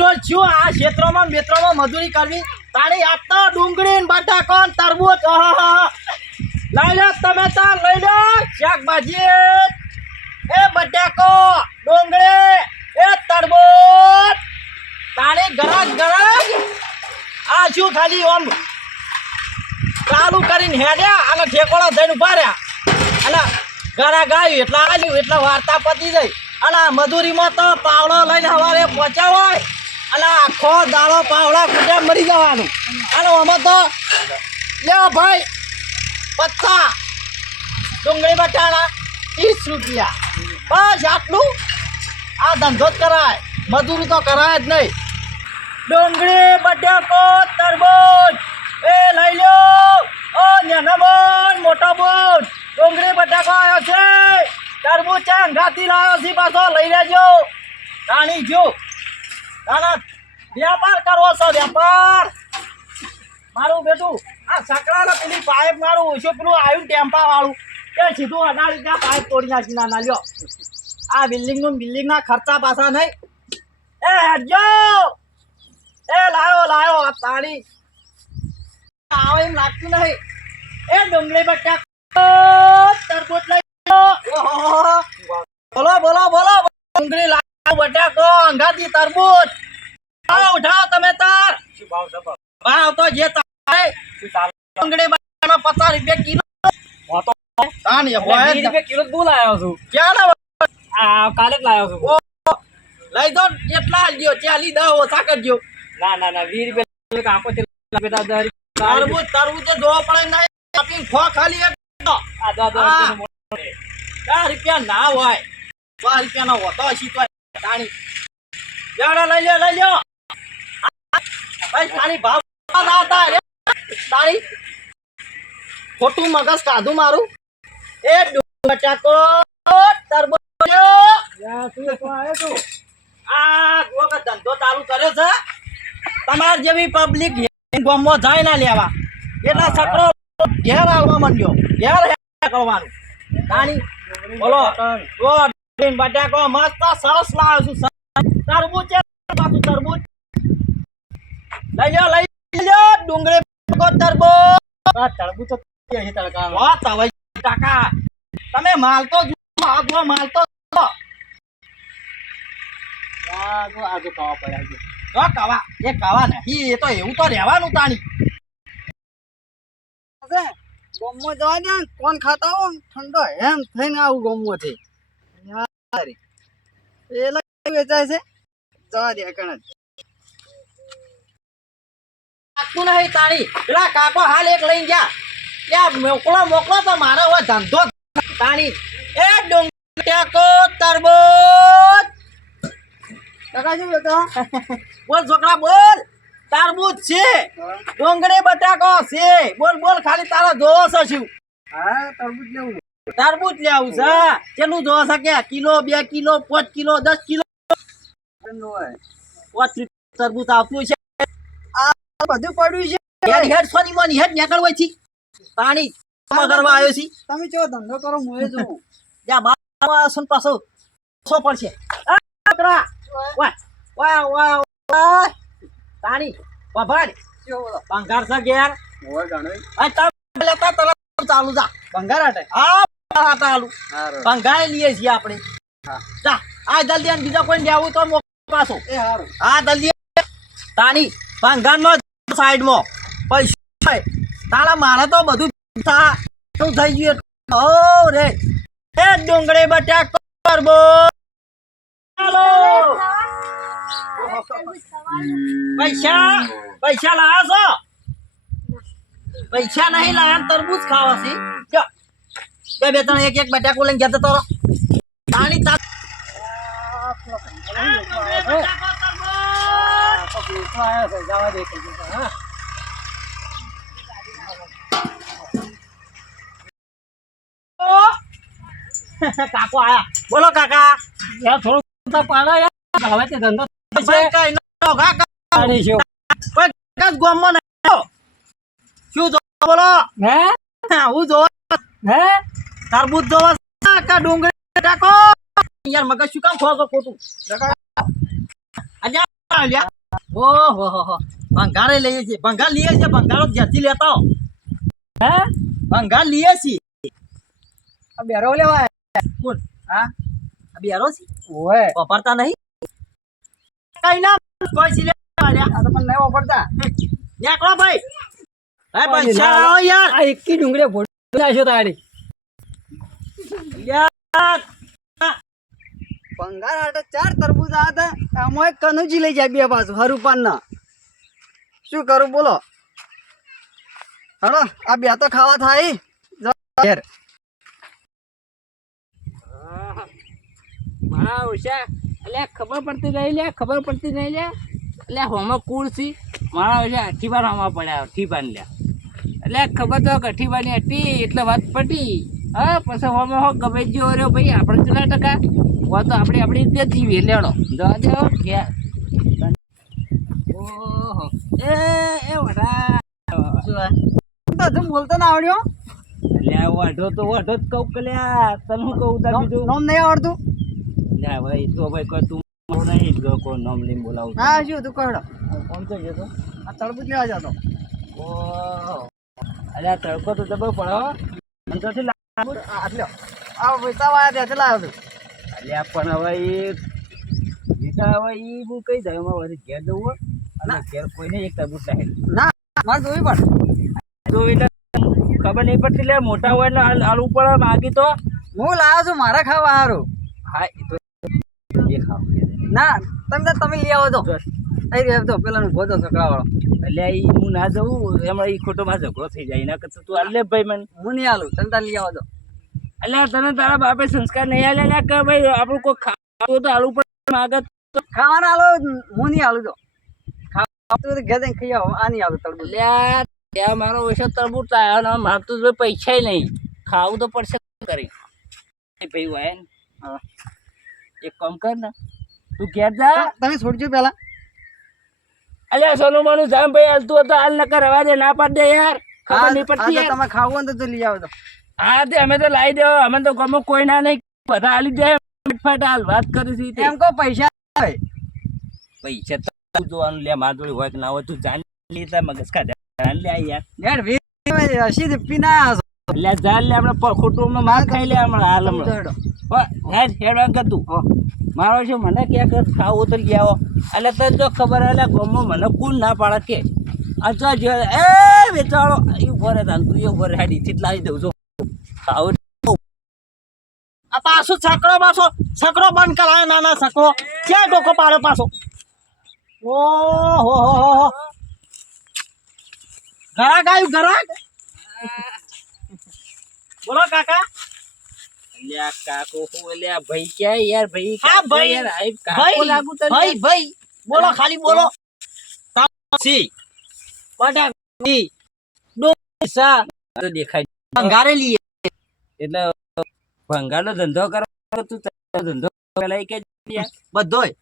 રોજ છું આ ક્ષેત્રોમાં મિત્રોમાં મજૂરી કરવી તારી આટલા ડુંગળી બટાકો તરબૂચ લઈ લો તમે તાર લઈ લો. શાકભાજી, એ બટાકો, ડુંગળી, એ તરબૂચ. તાણી ગરાગ ગરાગ આ શું ખાલી ઓમ ચાલુ કરીને હેડ્યા અને ઠેકોડા થઈને ઊભા રહ્યા. અને ગરા ગાયું, એટલા આવ્યું એટલે વાર્તા પતી જાય. અને મજૂરીમાં તો પાવડો લઈને સવારે પહોંચ્યા હોય. અને આખો દાડો પાવડા કુટ્યા મરી જવાનું. અને આમાં તો લ્યો ભાઈ, પત્તા, ડુંગળી, બટાણા, ત્રીસ રૂપિયા. બસ આટલું. આ ધંધો જ કરાય. મજૂરી તો કરાય જ નહીં. ડુંગળી, બટાકો, તરબૂચ. એ લઈ લ્યો. ઓ નાનો બોન, મોટો બોન. ડુંગળી, બટાકો આવ્યો છે. તરબૂચ છે, અંગાથી લાવ્યો છે, પાછો લઈ લેજો. રાણી જો. તારા વ્યાપાર કરવો છો, વ્યાપાર. મારું બેટું, આ સકડાને પેલી પાઇપ મારું ઓછું પેલું આવ્યું ટેમ્પા વાળું. એ સીધું અડાડી ત્યાં પાઇપ તોડી નાખી, ના ના, લ્યો. આ બિલ્ડિંગનું બિલ્ડિંગ ના ખર્ચા પાછા નહીં. એ હેડજો. એ લાયો લાયો, આ તાળી આવે એમ લાગતું નહીં. એ ડુંગળી બટાકો તરબૂચ લઈ બોલો બોલો બોલો ડુંગળી બટાકો અંગાથી તરબૂચ. આવો ઉઠાવો તમે તાર. ભાવ તો જે થાય પચાસ રૂપિયા કિલો. તાન એ હોય કિલો દૂધ લાવ્યો છું. ક્યાં લાવો? કાલે જ લાવ્યો છું. લઈ દો એટલા આલજો ચાલી દો ઓછા કરજો. ના ના ના વીસ રૂપિયા કાંકો તે બેટા દસ તરબૂચ તરબૂચ જોવો પડે નહીં આપી ખો ખાલી એક દો. દસ રૂપિયા ના હોય. હોતો હશી તો તાણી. લેવડો લઈ લ્યો લઈ લ્યો. ભાઈ તાણી ભાવ આવતા રે. તાણી ખોટું મગજ કાધું મારું. એ ડુંગળી બટાકો તરબૂચ આ ગોક ધંધો ચાલુ કર્યો છે. તમાર જેવી પબ્લિક ગોમો જાય ના લેવા. એટલા સકરો ઘેર આવવા માંડ્યો. ઘેર કરવાનું. તાણી. બોલો. બટાકો, મસ્ત, સરસ લાવ્યો છું. તરબૂચ છે, પાછું તરબૂચ. લઈ લ્યો લઈ લ્યો, ડુંગળી બટાકો તરબૂચ. તો તડકા વાત હવે કાકા. તમે માલ તો જુઓ, આ જુઓ, માલ તો જુઓ. આ જો આ જો ખાવા પડ્યા છે. જો કવા એ કવા નહીં, એ તો એવું તો રહેવાનું તાણી. ગોમમાં જવા દે કોણ ખાતા હો ઠંડો એમ થઈને આવું ગોમમાંથી. વેચાય છે? જવા દે કણ જ નહીં તાણી પેલા કાકો હાલ એક લઈને ગયા. ત્યાં મોકલો મોકલો તો મારો હવે ધંધો તાણી એ ડુંગળી ટેકો તરબૂચ. કાકા શું વેચો બોલ છોકરા બોલ. તરબૂચ છે. ડુંગળી બટાકો છે. બોલ બોલ ખાલી તારો જોવો છે શું. હા તરબૂચ લેવું તરબૂચ લેવું છે કેટલું જોવો છે કે કિલો બે કિલો પાંચ કિલો દસ કિલો. પાંચ તરબૂચ આવતું છે. આ બધું પડ્યું છે. હેડ હેડ સોની મોની હેડ નીકળવાય છે. પાણી કરવા આવ્યો છે. તમે ચો ધંધો કરો હું એ જોઉં. જા મારા સન પાછો સો પડશે. વાહ વાહ વાહ વાહ. કેવો બોલો ભંગાર છે ગેર હોય ઘણું આ તમે લેતા તરત ચાલુ જા. ભંગાર હટે હા હા ચાલુ હારું લઈએ છીએ આપણે. જા આ જલ્દી અને બીજા કોઈ લેવું તો મોકલો પાછો. એ હારું. હા જલ્દી તાણી ભંગારમાં સાઈડમાં. પૈસા તારા મારે તો બધું શું થઈ ગયું ઓ રે. એ ડુંગળી કરબો ચાલો પૈસા પૈસા લાયા છો પૈસા નહીં લાયા તરબૂજ તરબૂચ ખાવા છે બે બે ત્રણ એક એક બટાકો લઈને જતો તો તાણી તા જવા દે હા કાકો આયા. બોલો કાકા. યાર થોડું તો પાડો યાર. હવે તે ધંધો ભાઈ કઈ નો કાકા. કોઈ કાકા ગોમમાં શું જો બોલો. હે? હું જો હે? તરબૂચ જોવા કા ડુંગળી રાખો. યાર મગજ શું કામ ખોસો ખોટું. આજે આવ્યા ઓહો હો હો. ભંગારે લઈએ છીએ. ભંગાર લઈએ છીએ. ભંગારો જ્યાંથી લેતા હો હે? ભંગાર લઈએ છીએ. આ બેરો લેવા કોણ હા? આ બેરો છે? ઓય વાપરતા નહીં? કઈ ના કોઈ સી લેવા આ તો મને નહીં વાપરતા. નીકળો ભાઈ? હે પૈસા લાવો યાર. આ એકી ડુંગળી ફોડી નાખ્યો તારી. તરબૂચ હતા. કનુજી લઈ જાય શું કરું બોલો? આ બે તો ખાવા થાય. મારા ઓછા એટલે ખબર પડતી નહીં લે ખબર પડતી નહીં લે એટલે હોમાં કુળ સી મારા ઓછા અઠીબાર હોમાં પડ્યા અઠીબાન લે એટલે ખબર તો અઠીબાની હતી, એટલે વાત પટી. હા પછી હોમાં હો ગમે જેવો રહ્યો ભાઈ આપણે કેટલા ટકા? હો તો આપણે આપણી રીતે જીવીએ લેણો. જવા દે ઓહો. એ એ વડા શું તો બોલતો ના આવડ્યો? વાઢો તો વાઢો જ કહું કે લ્યા તને હું કહું તાર નોમ બીજું? નોમ નહીં આવડતું? લે ભાઈ તો ભાઈ કોઈ તું નહીં જ કોઈ નામ લઈને બોલાવું હા શું તું કહડો કોણ તો? જતો આ તરબૂચ લેવા જતો. ઓહો. આ તડકો તો દબો પડે હો. પણ હવે એ વિતા હવે એ હું કઈ જાય એમાં ઘેર જવું હોય અને ઘેર કોઈને એક તબૂત લાગે ના મારે જોવી પણ એટલે ખબર નહીં પડતી એટલે મોટા હોય એટલે હાલ પડે માગી તો હું લાવ્યો છું મારા ખાવા સારું હા એ તો ના તમે તમે લઈ આવો તો. અહીં રહેવ તો પેલાનું ઊભો તો એટલે એ હું ના જવું એમાં એ ખોટો માં ઝઘડો થઈ જાય. એના કરતા તું હાલ ભાઈ મને. હું નહીં આલું તમે તાર લઈ આવો એટલે તને તારા બાપે સંસ્કાર નહીં આલ્યા કે ભાઈ આપણું કોઈ ખાવું તો હાલવું પડે માગત ખાવાના આલો હું નહીં આલું તો. ખાવા ઘેર જઈને ખાઈ આવો આ નહીં આલું તરબૂચ લ્યા ત્યાં મારો ઓછો તરબૂચ આવ્યો ને મારે તો પૈસા નહીં. ખાવું તો પડશે કરી. ભાઈ હોય ને. હા. એક કામ કર ને તું ઘેર જા. તમે છોડજો પેલા. અલ્યા સોનું માનું જામ ભાઈ હાલતું હતો. હાલ નકર રવા દે ના પાડ દે યાર. ખબર નહીં પડતી તમે ખાવું તો લઈ આવો તો. હા તે અમે તો લાવી દેવો. અમે તો ગમો કોઈ ના નહીં. બધા હાલી દે ફટફટ હાલ વાત કરી છે એમ કહો પૈસા પૈસા તો જોવાનું લે માર જોડે હોય કે ના હોય તું જાણી લેતા મગજ કાઢે જાણ લે યાર. યાર વીસ અસી રૂપિયા ના આવો. લે જાણ લે આપણે કુટુંબ માર ખાઈ લે હમણાં હાલ હમણાં. હેડ હેડવાન કર તું. મારો છે મને કે કે ખાવું લઈ આવો એટલે તને જો ખબર એટલે ગમો મને કોણ ના પાડે કે. અચ્છા જો જો એ વેચાળો એ ઊભો તાન તું એ ઊભો રહે હેડી ચીટ લાવી દઉં છું ખાવ આ પાછો છકડો પાછો. છકડો બંધ કરાય નાના છકડો. ક્યાં ડોકો પાડે પાછો? ઓહો હો હો હો. ગરાક આવ્યું ગરાક? બોલો કાકા. લ્યા કાકો હું લ્યા ભાઈ ક્યાં યાર ભાઈ હા, ભાઈ. યાર કાકો લાગુ તને? ભાઈ ભાઈ બોલો ખાલી બોલો. સી બટાકી ડોસા. તો દેખાય ભંગારે એટલે ભંગારનો ધંધો કરવા તું ધંધો પેલા કે બધોય.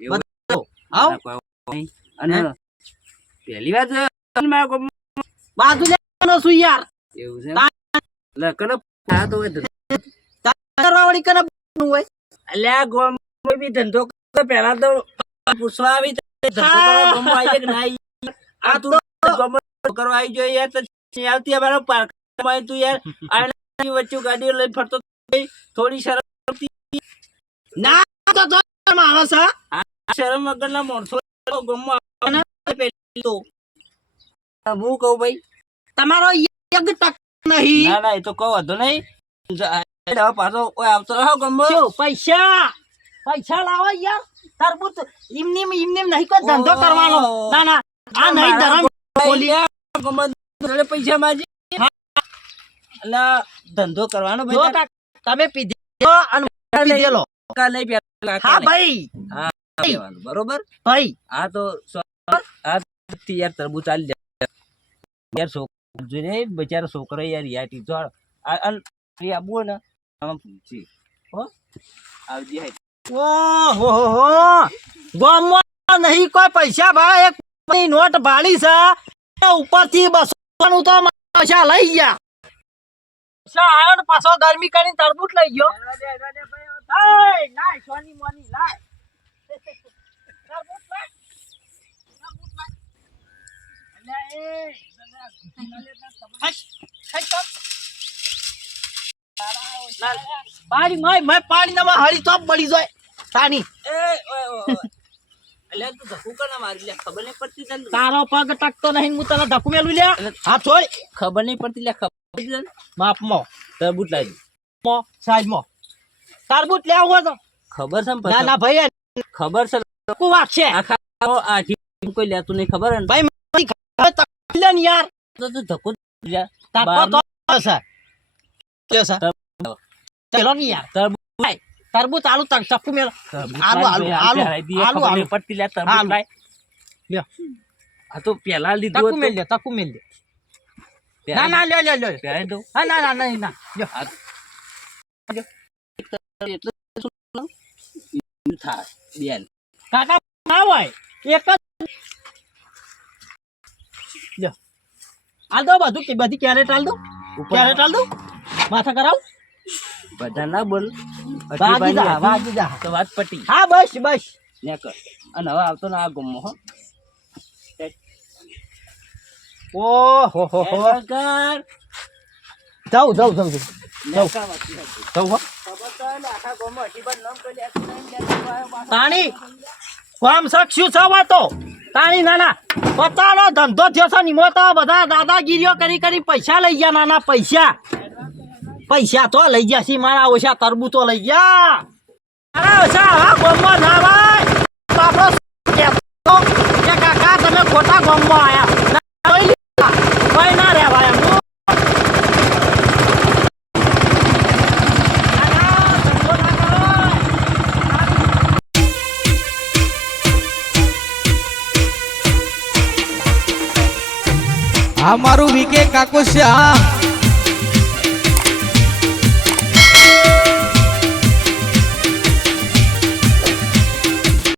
બધો. આવ અને પહેલી વાર બાજુ લેવાનો છું યાર. એવું છે એટલે કનો આ તો હોય ધંધો. કને હોય? અલ્યા ગામમાં બી ધંધો કરતો પહેલા તો પૂછવા આવી ધંધો કરવા ગામમાં કે ના આ તું ગામમાં કરવા આવી જોઈએ યાર તો આવતી અમારો પાર્કમાં તું યાર આના વચ્ચે ગાડીઓ લઈને ફરતો થોડી શરમ ના તો તો માણસ હા? શરમ વગરના માણસો ગામમાં આવવાના પહેલી તો. હું કહું ભાઈ? તમારો એક ટક નહીં. ના ના એ તો કહો વાંધો નહીં. પાછો કોઈ આવતો રહો ગમો પૈસા? પૈસા લાવો યાર. તરબૂચ ઇમની ઇમની નહીં કોઈ ધંધો કરવાનો. ના ના આ નહીં ધરમ બોલી. પૈસા માજી. એટલે ધંધો કરવાનો ભાઈ તમે પીધી અને પીધેલો. લઈ પેલા હા ભાઈ. હા બરોબર? ભાઈ. આ તો આ તૈયાર તરબૂચ ચાલી જાય યાર છોકરો જોઈને બચારો છોકરો યાર યાટી જો આબુ ને. આમાં પૂછી હો? આવજી હાઈ ઓહો હો ગામમાં નહીં કોઈ પૈસા ભાડે એક નોટ ભાડી છે. ઉપરથી બસો નું તો પૈસા લઈ ગયા. પૈસા આવ્યો પાછો ગરમી કરીને તરબૂટ લઈ ગયો. પાણી મય મય પાણી ના હાડી તો પડી જાય. તાની. ખબર નહીં પડતી લ્યા. ખબર માપ મો તરબૂટ લાવી મો સાઈઝ મો તરબૂટ લે આવો ખબર છે ના ભાઈ ખબર છે કુ આખા આઠી કોઈ લેતું નહીં ખબર ભાઈ લે ને યાર. તો તું ધક્કો જ તો છે. કે છે. ચલો ને યાર. તરબૂચ તરબૂચ આલુ તક ચક્કુ મેલ. આલુ, આલુ, આલુ, આલુ, આલુ. પટ્ટી લે તરબૂચ ભાઈ. લે આ તો પેલા લીધું તકુ. મેલ લે તકુ મેલ લે ના ના લે લે લે પહેરાઈ દઉં. હા ના ના નહીં ના. લ્યો. એટલે? થાય બેન કાકા ના હોય. એક જ લ્યો. આલ દો બધું કે બધી ક્યારે ટાલ દો. ઉપર. ટાલ દો. માથા કરાવ. બધા ના બોલ. વાગી જા વાગી જા. તો વાત પટી. હા બસ બસ. ને કર. અને હવે આવતો ના આ ગમો હો. ઓ હો હો હો. કર કર વાતી વાત. જાઉં હો. તાણી કામ સક્ષુ છે તો. તાણી નાના પતાનો ધંધો થયો છે નિમો તો બધા દાદાગીરીઓ કરી કરી પૈસા લઈ ગયા, નાના પૈસા. પૈસા તો લઈ ગયા છે, મારા ઓછા તરબૂચો લઈ ગયા. મારા ઓછા હા ગોમમાં ના ભાઈ. કહેતો? કાકા, તમે ખોટા ગોમમાં આયા. આ મારું વીકે કાકો હા